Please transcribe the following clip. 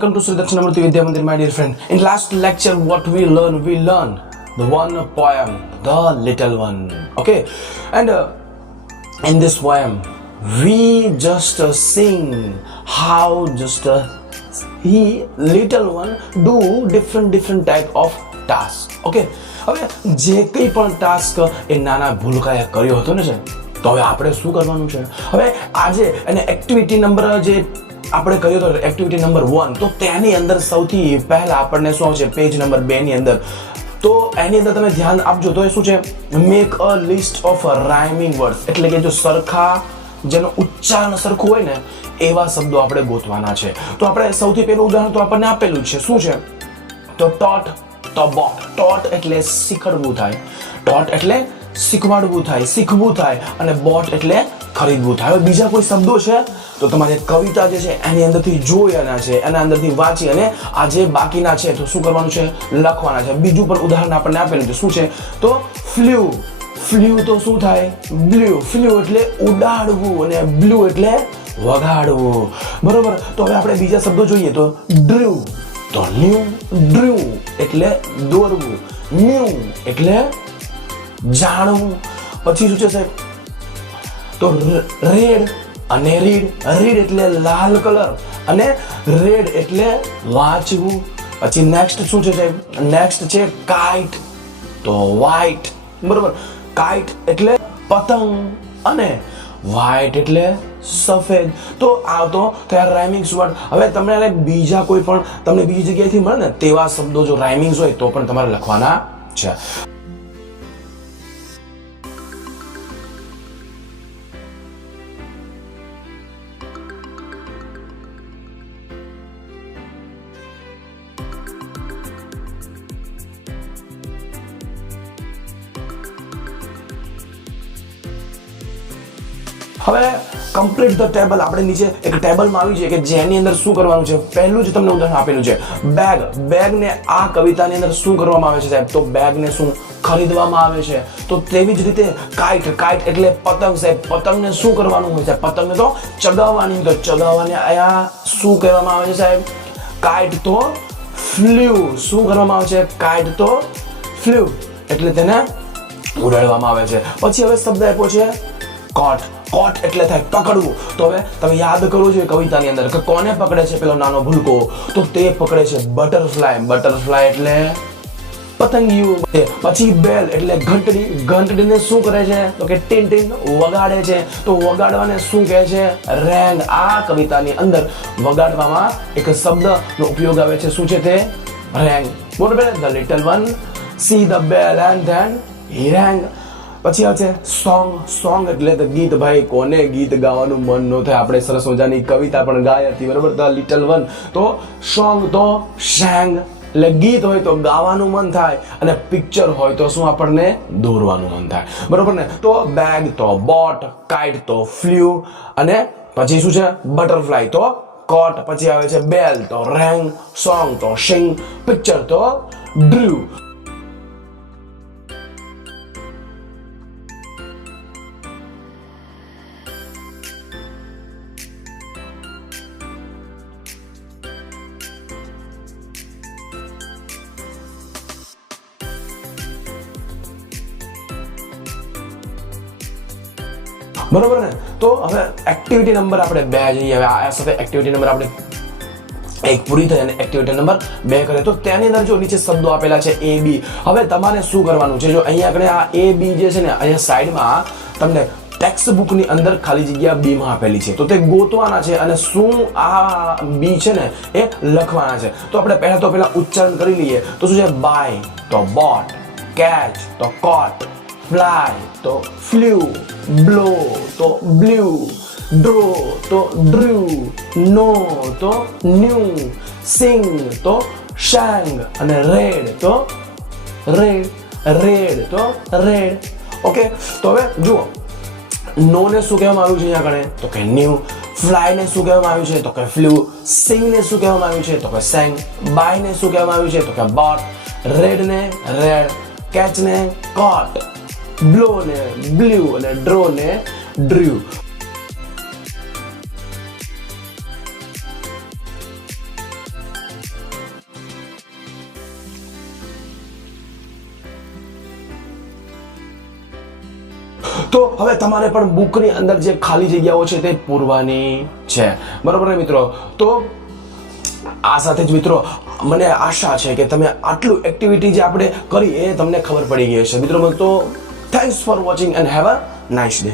welcome to Sri Dakshinamurti Vidya Mandir, my dear friend. In last lecture, what we learned the one poem, The Little One. Okay, and in this poem, we just sing how just he little one do different type of task. Okay, હવે જે કંઈ પણ task એ નાના ભૂલકાએ કર્યો હતો ને છે, તો હવે આપણે શું કરવાનું છે? હવે આજે એને એક્ટિવિટી નંબર જે આપણે કર્યો હતો એક્ટિવિટી નંબર 1, તો તેની અંદર સૌથી પહેલા આપણને શું આવશે? પેજ નંબર 2 ની અંદર. તો એની અંદર તમે ધ્યાન આપજો તો એ શું છે? Make a list of rhyming words, એટલે કે જો સરખા જેનું ઉચ્ચારણ સરખું હોય ને એવા શબ્દો આપણે ગોતવાના છે. તો આપણે સૌથી પહેલું ઉદાહરણ તો આપણને આપેલું છે. શું છે? તો ટોટ, તો બોટ. ટોટ એટલે શીખડવું થાય, ટોટ એટલે શીખવાડવું થાય, શીખવું થાય, અને બોટ એટલે ખરીદવું થાય. હવે બીજા કોઈ શબ્દો છે તો તમારે કવિતા જે છે એની અંદરથી જોવાના છે, એના અંદરથી વાંચી અને આ જે બાકીના છે તો શું કરવાનું છે? લખવાના છે. બીજું પણ ઉદાહરણ આપણને આપેલું છે. શું છે? તો ફ્લ્યુ. ફ્લ્યુ તો શું થાય? બ્લ્યુ. ફ્લ્યુ એટલે ઉડાડવું અને બ્લુ એટલે વગાડવું. બરોબર. તો હવે આપણે બીજા શબ્દો જોઈએ તો ડ્રીવ. તો ન્યુ. ડ્રીવ એટલે દોરવું, ન્યુ એટલે જાણવું. પછી શું છે સાહેબ? તો રેડ અને રીડ. રીડ એટલે લાલ કલર અને રેડ એટલે વાંચવું. પછી નેક્સ્ટ શું છે સાહેબ? નેક્સ્ટ છે કાઇટ, તો વ્હાઈટ. બરોબર. કાઇટ એટલે પતંગ અને વ્હાઈટ એટલે સફેદ. તો આવતો તૈયાર રાઇમિંગ્સ વર્ડ. હવે તમને બીજા કોઈ પણ તમને બીજી જગ્યાએથી મળે ને તેવા શબ્દો જો રાઇમિંગ્સ હોય તો પણ તમારે લખવાના છે. હવે કમ્પ્લીટ ધ ટેબલ. આપણે નીચે એક ટેબલમાં આવી છે કે જેની અંદર શું કરવાનું છે. પહેલું જ તમને ઉદાહરણ આપેલું છે બેગ. બેગને આ કવિતાની અંદર શું કરવામાં આવે છે સાહેબ? તો બેગને શું ખરીદવામાં આવે છે. તો તેવી જ રીતે કાઇટ. કાઇટ એટલે પતંગ સાહેબ. પતંગને શું કરવાનું હોય છે? પતંગને તો ચગાવવાની. તો ચગાવવાને અહીંયા શું કહેવામાં આવે છે સાહેબ? કાઇટ તો ફ્લ્યુ. શું કરવામાં આવે છે? કાઇટ તો ફ્લ્યુ એટલે તેને ઉડાડવામાં આવે છે. પછી હવે શબ્દ આપ્યો છે કોટ. કોટ એટલે થાય પકડવું. તો હવે તમે યાદ કરો છો કવિતાની અંદર કે કોને પકડે છે પેલો નાનો ભૂલકો? તો તે પકડે છે બટરફ્લાય. બટરફ્લાય એટલે પતંગિયું. પછી બેલ એટલે ઘંટડી. ઘંટડીને શું કરે છે? તો કે ટીન ટીન વગાડે છે. તો વગાડવાને શું કહે છે? રેંગ. આ કવિતાની અંદર વગાડવામાં એક શબ્દનો ઉપયોગ આવે છે. શું છે તે? રેંગ. બરોબર. The little one see the bell and then he રેંગ. પછી આવે છે સોંગ. સોંગ એટલે ગીત. ભાઈ કોને ગીત ગાવાનું મન ન થાય? આપણે સરસ મજાની કવિતા પણ ગાઈ હતી. બરોબર. The little one. તો સોંગ તો શેંગ એટલે ગીત હોય તો ગાવાનું મન થાય, અને પિક્ચર હોય તો શું આપણને દોરવાનું મન થાય. બરોબર ને? તો બેગ તો બોટ, કાઇટ તો ફ્લ્યુ, અને પછી શું છે? બટરફ્લાય તો કોટ. પછી આવે છે બેલ તો રેંગ, સોંગ તો શિંગ, પિક્ચર તો ડ્રીવ. બરોબર ને? તો હવે એક્ટિવિટી નંબર આપણે 2 જઈએ. હવે આ સાથે એક્ટિવિટી નંબર આપણે 1 પૂરી થઈ અને એક્ટિવિટી નંબર 2 કરે. તો તેની અંદર જો નીચે શબ્દો આપેલા છે A B. હવે તમારે શું કરવાનું છે? જો અહીંયા આગળ આ A B જે છે ને અહીંયા સાઈડમાં તમને ટેક્સ્ટ બુકની અંદર ખાલી જગ્યા B માં આપેલી છે. તો તે ગોતવાના છે અને શું આ B છે ને એ લખવાના છે. તો આપણે પહેલા ઉચ્ચારણ કરી લઈએ. તો શું છે? બાય તો બોટ, કેચ તો કોટ, ફ્લાય તો ફ્લ્યુ, બ્લો તો બ્લ્યુ, ડ્રો તો ડ્રીવ, નો તો ન્યુ, સિંગ તો શેંગ, અને રેડ તો રેડ. રેડ તો રેડ. ઓકે. તો હવે જુઓ, નો ને શું કહેવામાં આવ્યું છે અહીંયા આગળ? તો કે ન્યુ. ફ્લાય ને શું કહેવામાં આવ્યું છે? તો કે ફ્લ્યુ. સિંગ ને શું કહેવામાં આવ્યું છે? તો કે સેંગ. બાય ને શું કહેવામાં આવ્યું છે? તો કે બોટ. રેડ ને રેડ. કેચ ને કોટ. બ્લો ને બ્લ્યુ અને ડ્રો ને ડ્રીવ. તો હવે તમારે પણ બુકની અંદર જે ખાલી જગ્યાઓ છે તે પૂરવાની છે, બરોબર ને મિત્રો? તો આ સાથે જ મિત્રો મને આશા છે કે તમે આટલું એક્ટિવિટી જે આપણે કરી એ તમને ખબર પડી ગઈ હશે મિત્રો. તો thanks for watching and have a nice day.